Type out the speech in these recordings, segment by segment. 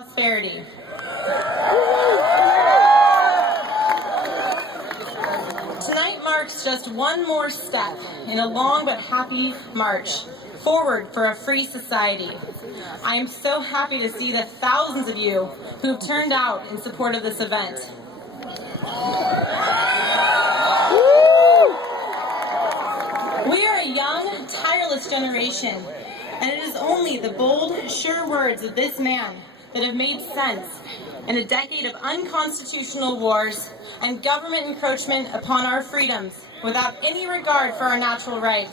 Prosperity. Tonight marks just one more step in a long but happy march forward for a free society. I am so happy to see the thousands of you who have turned out in support of this event. We are a young, tireless generation, and it is only the bold, sure words of this man that have made sense in a decade of unconstitutional wars and government encroachment upon our freedoms without any regard for our natural rights.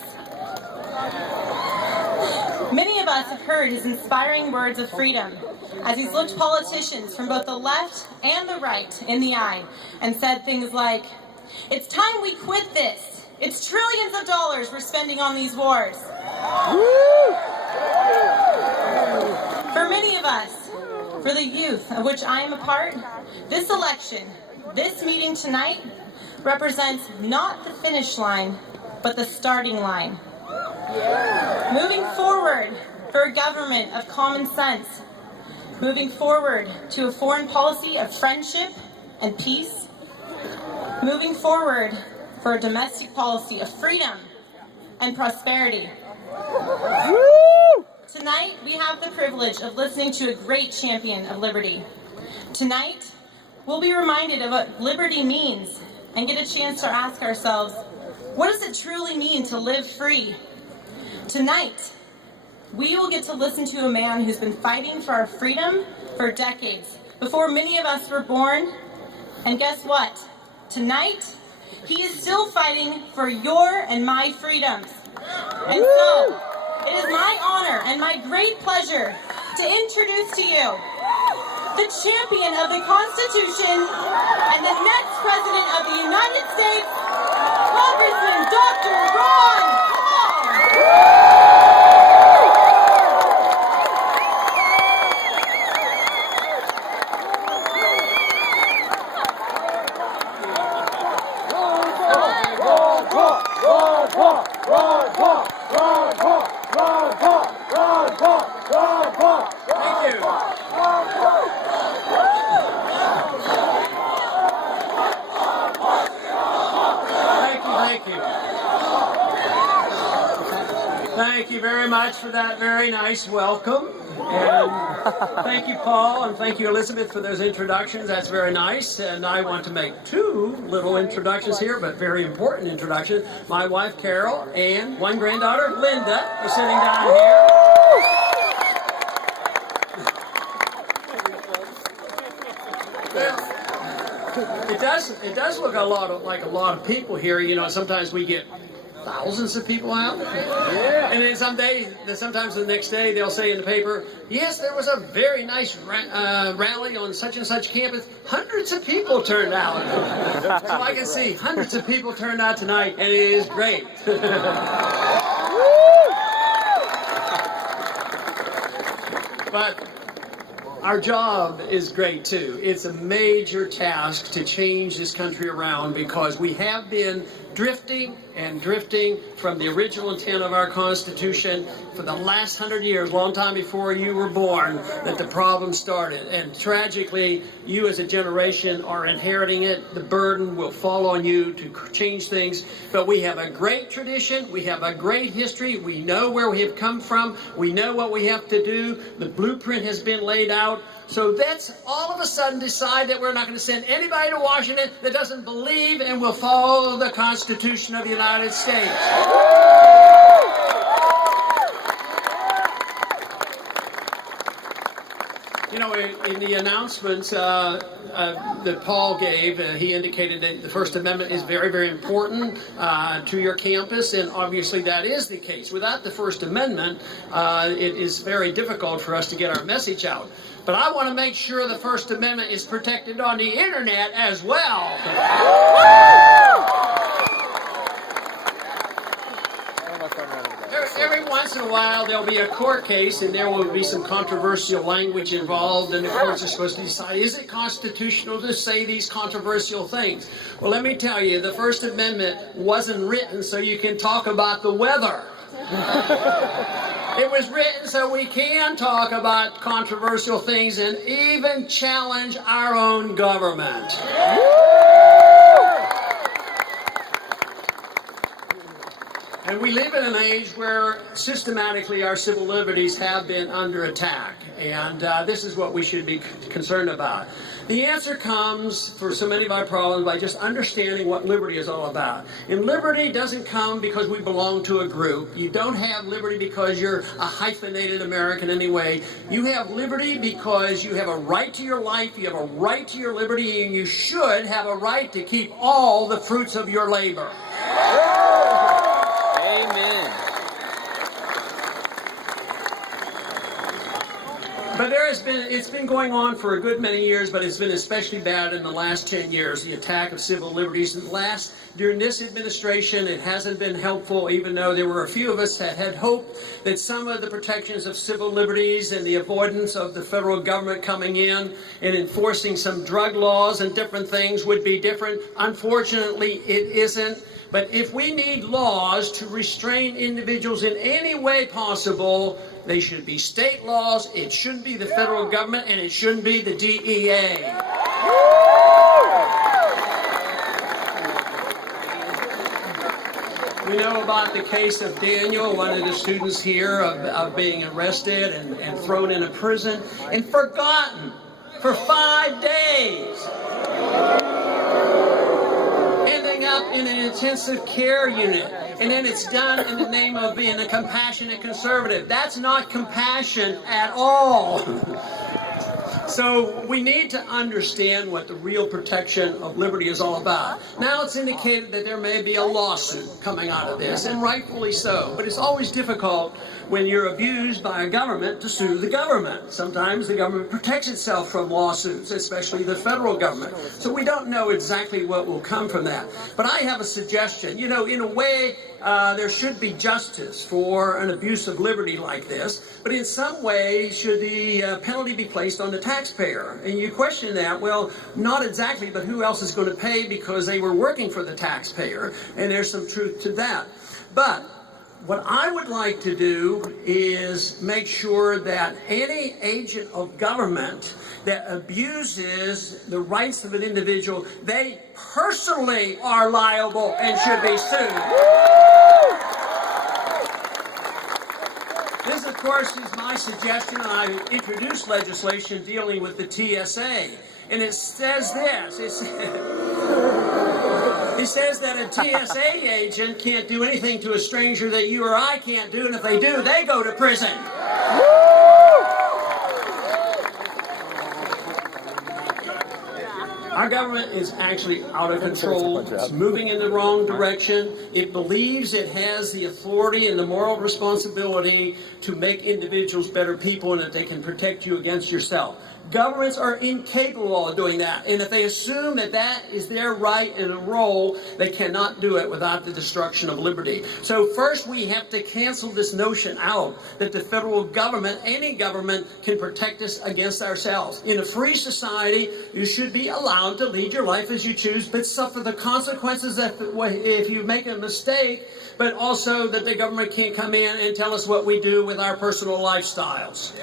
Many of us have heard his inspiring words of freedom as he's looked politicians from both the left and the right in the eye and said things like, "It's time we quit this. It's trillions of dollars we're spending on these wars." For many of us, for the youth of which I am a part, this election, this meeting tonight, represents not the finish line, but the starting line. Moving forward for a government of common sense, moving forward to a foreign policy of friendship and peace, moving forward for a domestic policy of freedom and prosperity. Tonight, we have the privilege of listening to a great champion of liberty. Tonight, we'll be reminded of what liberty means and get a chance to ask ourselves, what does it truly mean to live free? Tonight, we will get to listen to a man who's been fighting for our freedom for decades, before many of us were born. And guess what? Tonight, he is still fighting for your and my freedoms. And so, it is my honor and my great pleasure to introduce to you the champion of the Constitution and the next President of the United States, Congressman Dr. Ron Paul. Thank you very much for that very nice welcome. And thank you, Paul, and thank you, Elizabeth, for those introductions. That's very nice. And I want to make two little introductions here, but very important introductions. My wife, Carol, and one granddaughter, Linda, are sitting down here. It does look like a lot of people here. You know, sometimes we get thousands of people out. Yeah. And then sometimes the next day they'll say in the paper, yes, there was a very nice rally on such and such campus. Hundreds of people turned out. So I can see hundreds of people turned out tonight, and it is great. But our job is great too. It's a major task to change this country around because we have been drifting from the original intent of our Constitution for the last 100 years, long time before you were born, that the problem started. And tragically, you as a generation are inheriting it. The burden will fall on you to change things. But we have a great tradition. We have a great history. We know where we have come from. We know what we have to do. The blueprint has been laid out. So let's all of a sudden decide that we're not going to send anybody to Washington that doesn't believe and will follow the Constitution of the United States. You know, in the announcements that Paul gave, he indicated that the First Amendment is very, very important to your campus, and obviously that is the case. Without the First Amendment, it is very difficult for us to get our message out. But I want to make sure the First Amendment is protected on the internet as well. Every once in a while there'll be a court case and there will be some controversial language involved, and the courts are supposed to decide, is it constitutional to say these controversial things? Well, let me tell you, the First Amendment wasn't written so you can talk about the weather. It was written so we can talk about controversial things and even challenge our own government. And we live in an age where systematically our civil liberties have been under attack. And this is what we should be concerned about. The answer comes for so many of our problems by just understanding what liberty is all about. And liberty doesn't come because we belong to a group. You don't have liberty because you're a hyphenated American anyway. You have liberty because you have a right to your life, you have a right to your liberty, and you should have a right to keep all the fruits of your labor. Amen. But it's been going on for a good many years, but it's been especially bad in the last 10 years, the attack of civil liberties. During this administration, it hasn't been helpful, even though there were a few of us that had hope that some of the protections of civil liberties and the avoidance of the federal government coming in and enforcing some drug laws and different things would be different. Unfortunately, it isn't. But if we need laws to restrain individuals in any way possible, they should be state laws, it shouldn't be the federal government, and it shouldn't be the DEA. We know about the case of Daniel, one of the students here, of being arrested and thrown in a prison and forgotten for 5 days. Ending up in an intensive care unit, and then it's done in the name of being a compassionate conservative. That's not compassion at all. So we need to understand what the real protection of liberty is all about. Now it's indicated that there may be a lawsuit coming out of this, and rightfully so. But it's always difficult when you're abused by a government to sue the government. Sometimes the government protects itself from lawsuits, especially the federal government. So we don't know exactly what will come from that. But I have a suggestion. You know, in a way, there should be justice for an abuse of liberty like this, but in some way should the penalty be placed on the taxpayer? And you question that. Well, not exactly, but who else is going to pay because they were working for the taxpayer? And there's some truth to that. But what I would like to do is make sure that any agent of government that abuses the rights of an individual, they personally are liable and should be sued. This, of course, is my suggestion. I introduced legislation dealing with the TSA, and it says this. It says that a TSA agent can't do anything to a stranger that you or I can't do, and if they do, they go to prison. Our government is actually out of control. It's moving in the wrong direction. It believes it has the authority and the moral responsibility to make individuals better people and that they can protect you against yourself. Governments are incapable of doing that. And if they assume that that is their right and a role, they cannot do it without the destruction of liberty. So first we have to cancel this notion out that the federal government, any government, can protect us against ourselves. In a free society, you should be allowed to lead your life as you choose, but suffer the consequences if you make a mistake, but also that the government can't come in and tell us what we do with our personal lifestyles.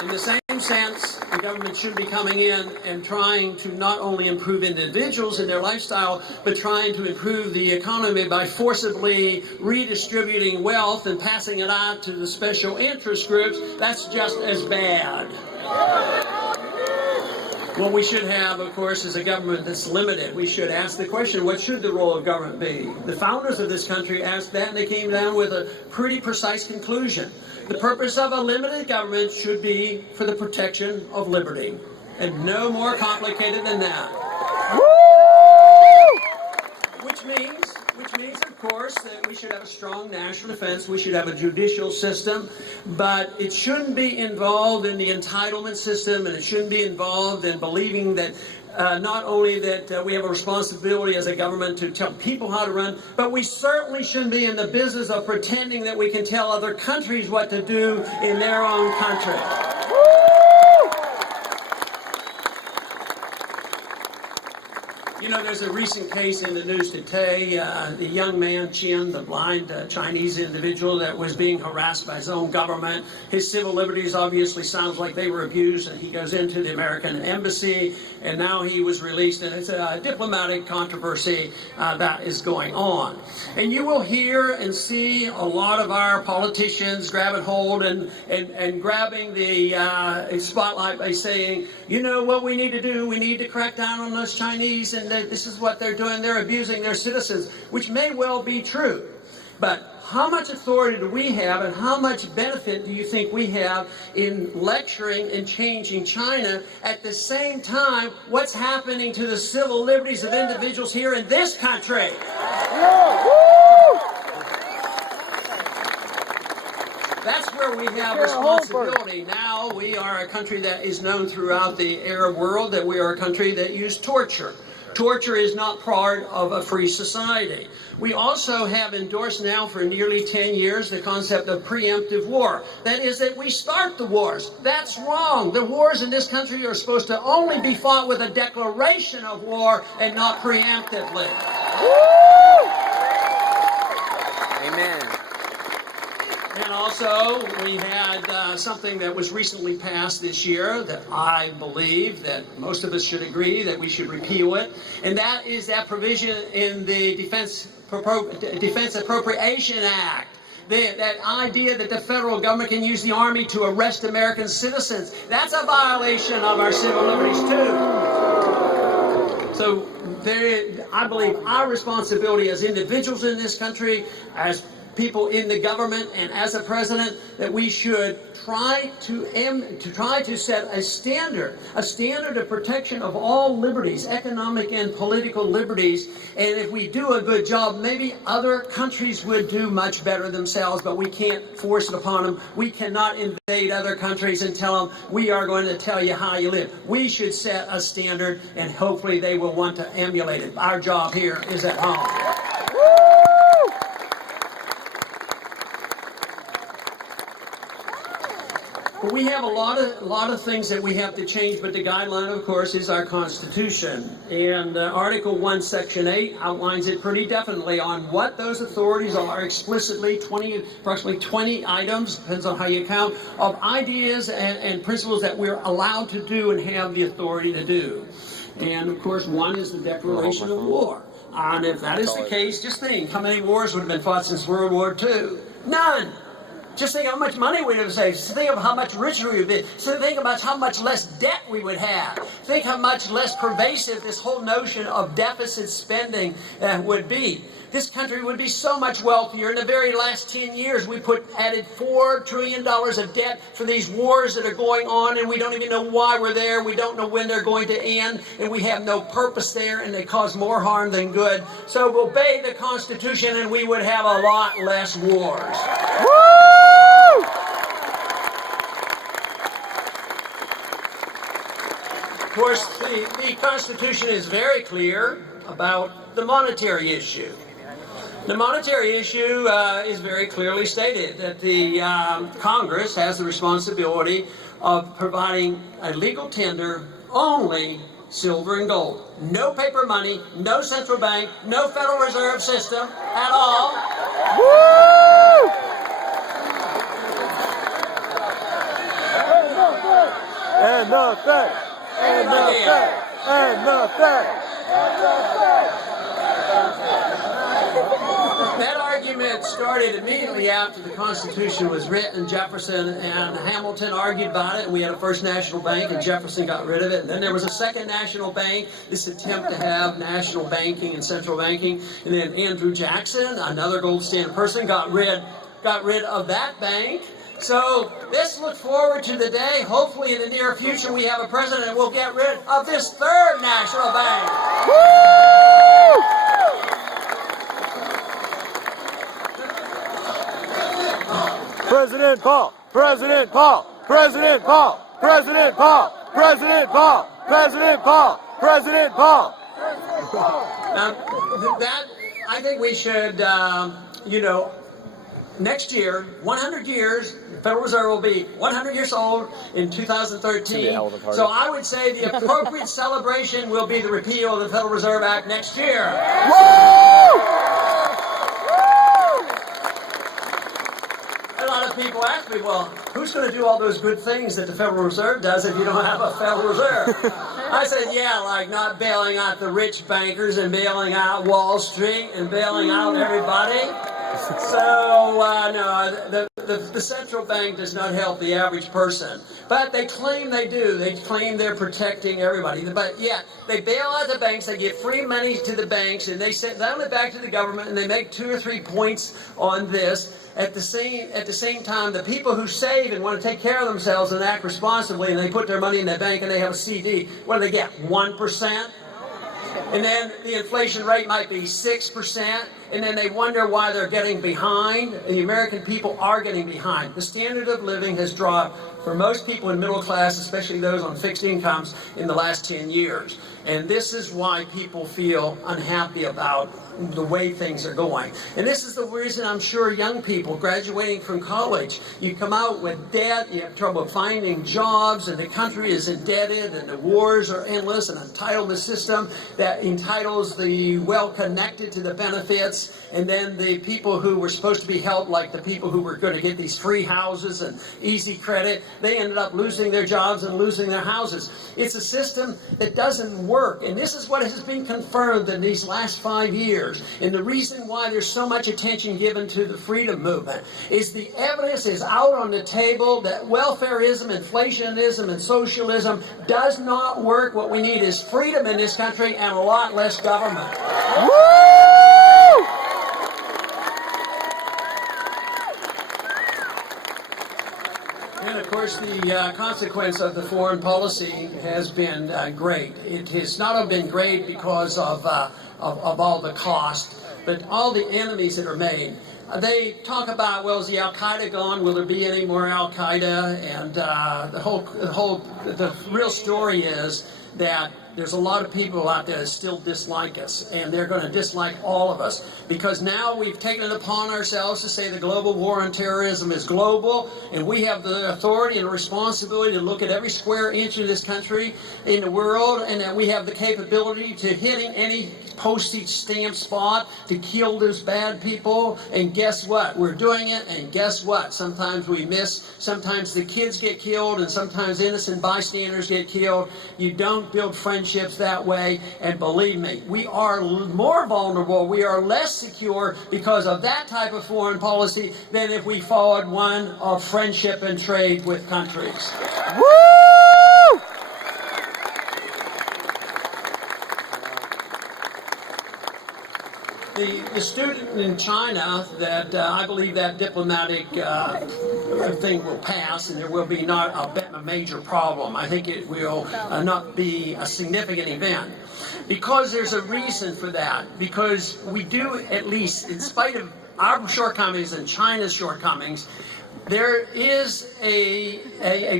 In the same sense, the government should be coming in and trying to not only improve individuals in their lifestyle, but trying to improve the economy by forcibly redistributing wealth and passing it on to the special interest groups. That's just as bad. What we should have, of course, is a government that's limited. We should ask the question, what should the role of government be? The founders of this country asked that, and they came down with a pretty precise conclusion. The purpose of a limited government should be for the protection of liberty, and no more complicated than that. Which means, of course, that we should have a strong national defense. We should have a judicial system, but it shouldn't be involved in the entitlement system, and it shouldn't be involved in believing that not only that we have a responsibility as a government to tell people how to run, but we certainly shouldn't be in the business of pretending that we can tell other countries what to do in their own country. You know, there's a recent case in the news today, the young man, Chin, the blind Chinese individual that was being harassed by his own government. His civil liberties obviously sounds like they were abused, and he goes into the American embassy, and now he was released, and it's a diplomatic controversy that is going on. And you will hear and see a lot of our politicians grabbing hold and grabbing the spotlight by saying, you know what we need to do? We need to crack down on those Chinese, and this is what they're doing. They're abusing their citizens, which may well be true. But how much authority do we have, and how much benefit do you think we have in lecturing and changing China? At the same time, what's happening to the civil liberties of individuals here in this country? That's where we have responsibility. Now we are a country that is known throughout the Arab world that we are a country that uses torture. Torture is not part of a free society. We also have endorsed now for nearly 10 years the concept of preemptive war. That is that we start the wars. That's wrong. The wars in this country are supposed to only be fought with a declaration of war and not preemptively. Amen. And also, we had something that was recently passed this year that I believe that most of us should agree that we should repeal it, and that is that provision in the Defense Appropriation Act. That idea that the federal government can use the Army to arrest American citizens. That's a violation of our civil liberties, too. So I believe our responsibility as individuals in this country, as people in the government, and as a president, that we should try to set a standard of protection of all liberties, economic and political liberties. And if we do a good job, maybe other countries would do much better themselves, but we can't force it upon them. We cannot invade other countries and tell them, we are going to tell you how you live. We should set a standard, and hopefully they will want to emulate it. Our job here is at home. But we have a lot of things that we have to change, but the guideline, of course, is our Constitution. And Article 1, Section 8 outlines it pretty definitely on what those authorities are, explicitly approximately 20 items, depends on how you count, of ideas and principles that we're allowed to do and have the authority to do. And, of course, one is the declaration of war. And if that is the case, just think, how many wars would have been fought since World War II? None! Just think how much money we would have saved. Think of how much richer we would be. So think about how much less debt we would have. Think how much less pervasive this whole notion of deficit spending would be. This country would be so much wealthier. In the very last 10 years, we added $4 trillion of debt for these wars that are going on, and we don't even know why we're there. We don't know when they're going to end, and we have no purpose there, and they cause more harm than good. So obey the Constitution, and we would have a lot less wars. Woo! Of course, the Constitution is very clear about the monetary issue. The monetary issue is very clearly stated that the Congress has the responsibility of providing a legal tender only silver and gold. No paper money, no central bank, no Federal Reserve System at all. Woo! And nothing. And nothing. And nothing. That argument started immediately after the Constitution was written. Jefferson and Hamilton argued about it, and we had a first national bank, and Jefferson got rid of it. And then there was a second national bank, this attempt to have national banking and central banking. And then Andrew Jackson, another gold standard person, got rid of that bank. So let's look forward to the day, hopefully in the near future, we have a president that will get rid of this third national bank. Woo! President Paul, President Paul, President Paul, President Paul, President Paul, President Paul, President Paul. That I think we should, next year, 100 years, the Federal Reserve will be 100 years old in 2013. So I would say the appropriate celebration will be the repeal of the Federal Reserve Act next year. A lot of people ask me, well, who's going to do all those good things that the Federal Reserve does if you don't have a Federal Reserve? I said, yeah, like not bailing out the rich bankers and bailing out Wall Street and bailing out everybody. So, no, the central bank does not help the average person. But they claim they do. They claim they're protecting everybody. But, yeah, they bail out the banks, they give free money to the banks, and they send it back to the government, and they make 2 or 3 points on this. At the same time, the people who save and want to take care of themselves and act responsibly, and they put their money in their bank and they have a CD, what do they get? 1%? And then the inflation rate might be 6%, and then they wonder why they're getting behind. The American people are getting behind. The standard of living has dropped for most people in middle class, especially those on fixed incomes, in the last 10 years. And this is why people feel unhappy about the way things are going. And this is the reason I'm sure young people graduating from college, you come out with debt, you have trouble finding jobs, and the country is indebted, and the wars are endless, and entitlement system that entitles the well-connected to the benefits, and then the people who were supposed to be helped, like the people who were going to get these free houses and easy credit, they ended up losing their jobs and losing their houses. It's a system that doesn't work, and this is what has been confirmed in these last 5 years. And the reason why there's so much attention given to the freedom movement is the evidence is out on the table that welfareism, inflationism, and socialism does not work. What we need is freedom in this country and a lot less government. Woo! And of course, the consequence of the foreign policy has been great. It has not only been great because of all the cost, but all the enemies that are made. They talk about, well, is the Al-Qaeda gone? Will there be any more Al-Qaeda? And the real story is that there's a lot of people out there that still dislike us, and they're going to dislike all of us, because now we've taken it upon ourselves to say the global war on terrorism is global, and we have the authority and responsibility to look at every square inch of this country in the world, and that we have the capability to hitting any postage stamp spot to kill those bad people. And guess what? We're doing it, and guess what? Sometimes we miss, sometimes the kids get killed, and sometimes innocent bystanders get killed. You don't build friendships that way, and believe me, we are more vulnerable, we are less secure because of that type of foreign policy than if we followed one of friendship and trade with countries. Woo! The student in China that I believe that diplomatic thing will pass, and there will be not a major problem. I think it will not be a significant event, because there's a reason for that. Because we do, at least in spite of our shortcomings and China's shortcomings, there is a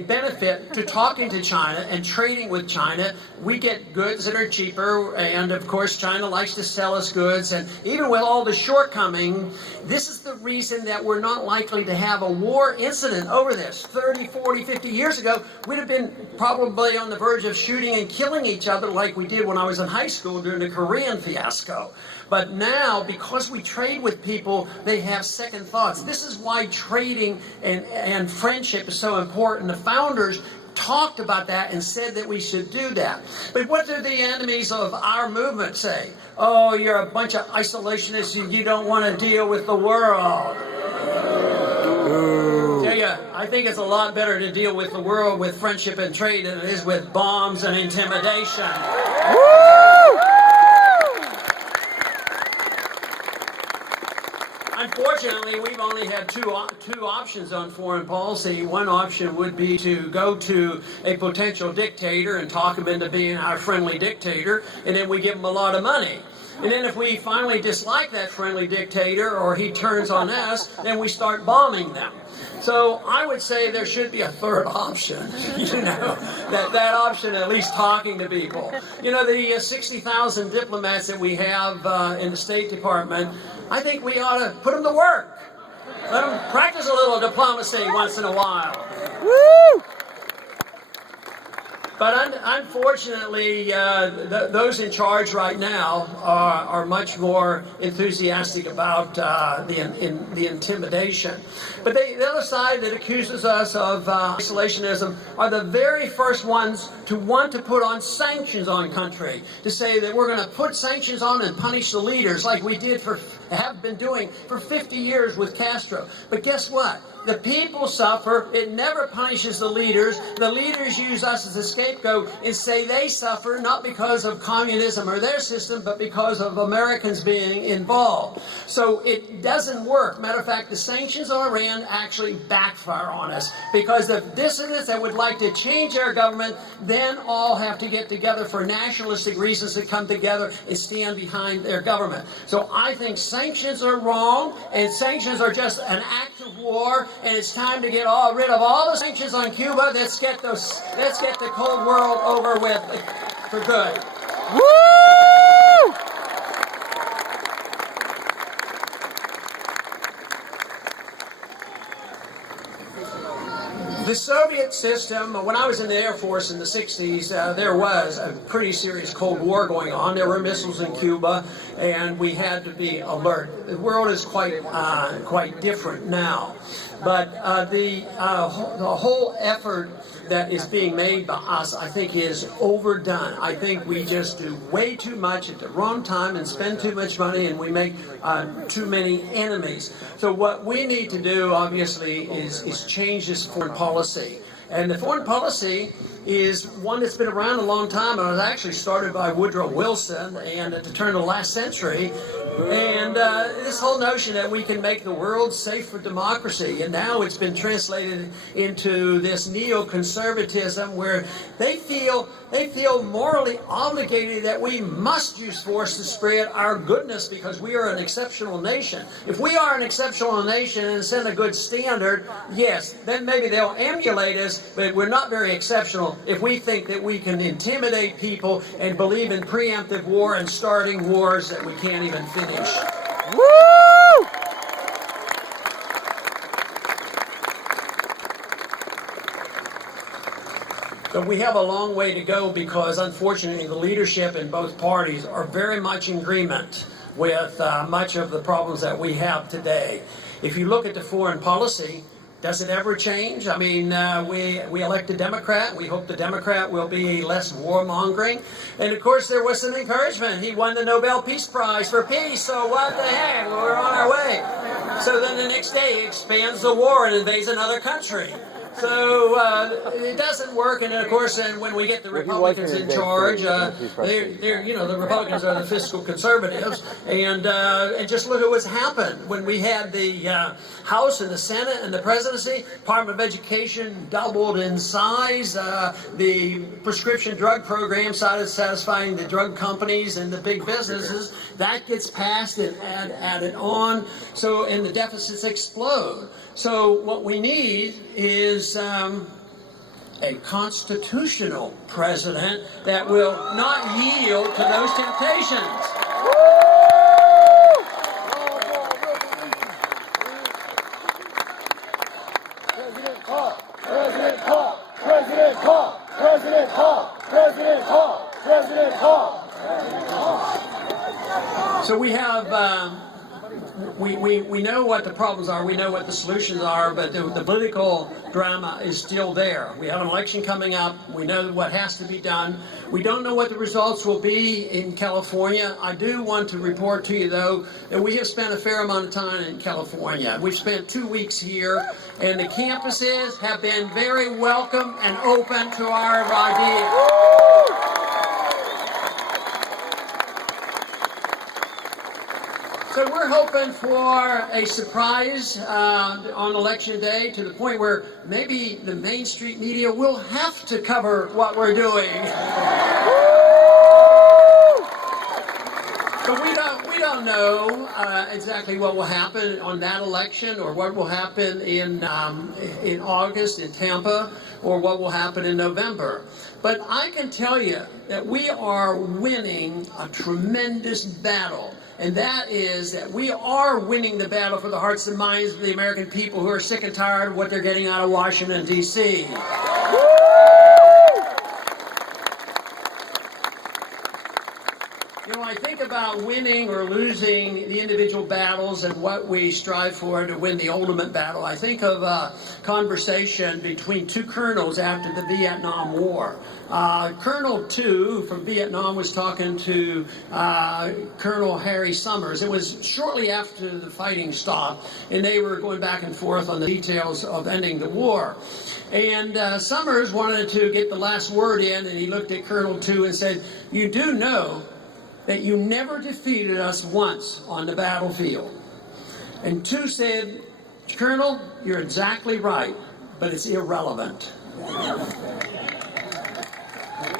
benefit to talking to China and trading with China. We get goods that are cheaper, and of course China likes to sell us goods, and even with all the shortcoming, this is the reason that we're not likely to have a war incident over this. 30, 40, 50 years ago, we'd have been probably on the verge of shooting and killing each other like we did when I was in high school during the Korean fiasco. But now, because we trade with people, they have second thoughts. This is why trading and friendship is so important. The founders talked about that and said that we should do that. But what do the enemies of our movement say? Oh, you're a bunch of isolationists, you don't want to deal with the world. Tell you, I think it's a lot better to deal with the world with friendship and trade than it is with bombs and intimidation. Woo! Unfortunately, we've only had two options on foreign policy. One option would be to go to a potential dictator and talk him into being our friendly dictator, and then we give him a lot of money. And then if we finally dislike that friendly dictator, or he turns on us, then we start bombing them. So I would say there should be a third option, that option, at least talking to people. The 60,000 diplomats that we have in the State Department, I think we ought to put them to work. Let them practice a little diplomacy once in a while. Woo! But unfortunately, those in charge right now are much more enthusiastic about the intimidation. But the other side that accuses us of isolationism are the very first ones to want to put on sanctions on country, to say that we're going to put sanctions on and punish the leaders like we have been doing for 50 years with Castro. But guess what? The people suffer. It never punishes the leaders. The leaders use us as a scapegoat and say they suffer not because of communism or their system, but because of Americans being involved. So it doesn't work. Matter of fact, the sanctions on Iran actually backfire on us because the dissidents that would like to change their government then all have to get together for nationalistic reasons to come together and stand behind their government. So I think sanctions are wrong, and sanctions are just an act of war. And it's time to get rid of all the sanctions on Cuba. Let's get the Cold War over with for good. Woo! The Soviet system, when I was in the Air Force in the 60s, there was a pretty serious Cold War going on. There were missiles in Cuba, and we had to be alert. The world is quite different now. But the whole effort that is being made by us, I think, is overdone. I think we just do way too much at the wrong time and spend too much money, and we make too many enemies. So what we need to do, obviously, is change this foreign policy. And the foreign policy is one that's been around a long time, and it was actually started by Woodrow Wilson and at the turn of the last century. And this whole notion that we can make the world safe for democracy, and now it's been translated into this neoconservatism where they feel morally obligated that we must use force to spread our goodness because we are an exceptional nation. If we are an exceptional nation and set a good standard, yes, then maybe they'll emulate us, but we're not very exceptional if we think that we can intimidate people and believe in preemptive war and starting wars that we can't even finish. Woo! But we have a long way to go because, unfortunately, the leadership in both parties are very much in agreement with much of the problems that we have today. If you look at the foreign policy, does it ever change? I mean, we elect a Democrat. We hope the Democrat will be less warmongering. And, of course, there was some encouragement. He won the Nobel Peace Prize for peace, so what the heck? We're on our way. So then the next day he expands the war and invades another country. So it doesn't work, and of course, then when we get the Republicans in charge, the Republicans are the fiscal conservatives, and just look at what's happened when we had the House and the Senate and the presidency. Department of Education doubled in size. The prescription drug program started satisfying the drug companies and the big businesses. That gets passed and added on. So and the deficits explode. So what we need is a constitutional president that will not yield to those temptations. President Paul! President Paul! President Paul! President Paul! President Paul! President Paul! So we have. We know what the problems are, we know what the solutions are, but the political drama is still there. We have an election coming up, we know what has to be done. We don't know what the results will be in California. I do want to report to you, though, that we have spent a fair amount of time in California. We've spent 2 weeks here, and the campuses have been very welcome and open to our ideas. So we're hoping for a surprise on election day to the point where maybe the Main Street media will have to cover what we're doing. But we don't know exactly what will happen on that election, or what will happen in August in Tampa, or what will happen in November. But I can tell you that we are winning a tremendous battle. And that is that we are winning the battle for the hearts and minds of the American people who are sick and tired of what they're getting out of Washington, D.C. You know, I think about winning or losing the individual battles and what we strive for to win the ultimate battle. I think of a conversation between two colonels after the Vietnam War. Colonel 2 from Vietnam was talking to Colonel Harry Summers. It was shortly after the fighting stopped, and they were going back and forth on the details of ending the war. And Summers wanted to get the last word in, and he looked at Colonel 2 and said, "You do know that you never defeated us once on the battlefield." And 2 said, "Colonel, you're exactly right, but it's irrelevant."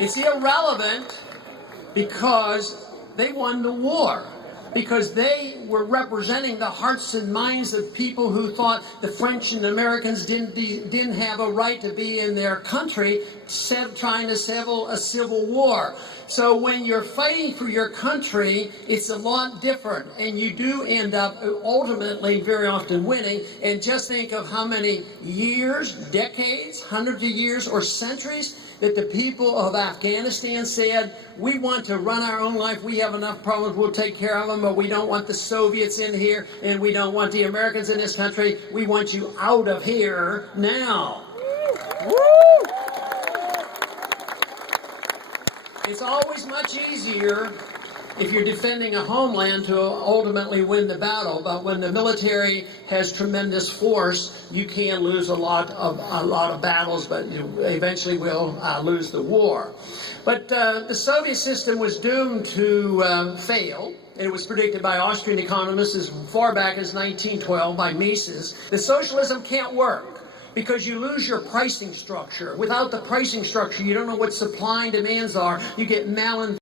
It's irrelevant because they won the war, because they were representing the hearts and minds of people who thought the French and Americans didn't have a right to be in their country, trying to settle a civil war. So when you're fighting for your country, it's a lot different, and you do end up ultimately very often winning. And just think of how many years, decades, hundreds of years, or centuries that the people of Afghanistan said, "We want to run our own life. We have enough problems. We'll take care of them, but we don't want the Soviets in here, and we don't want the Americans in this country. We want you out of here now." It's always much easier if you're defending a homeland to ultimately win the battle, but when the military has tremendous force, you can lose a lot of battles, but you eventually will lose the war. But the Soviet system was doomed to fail. It was predicted by Austrian economists as far back as 1912 by Mises. The socialism can't work because you lose your pricing structure. Without the pricing structure, you don't know what supply and demands are. You get malinvestment.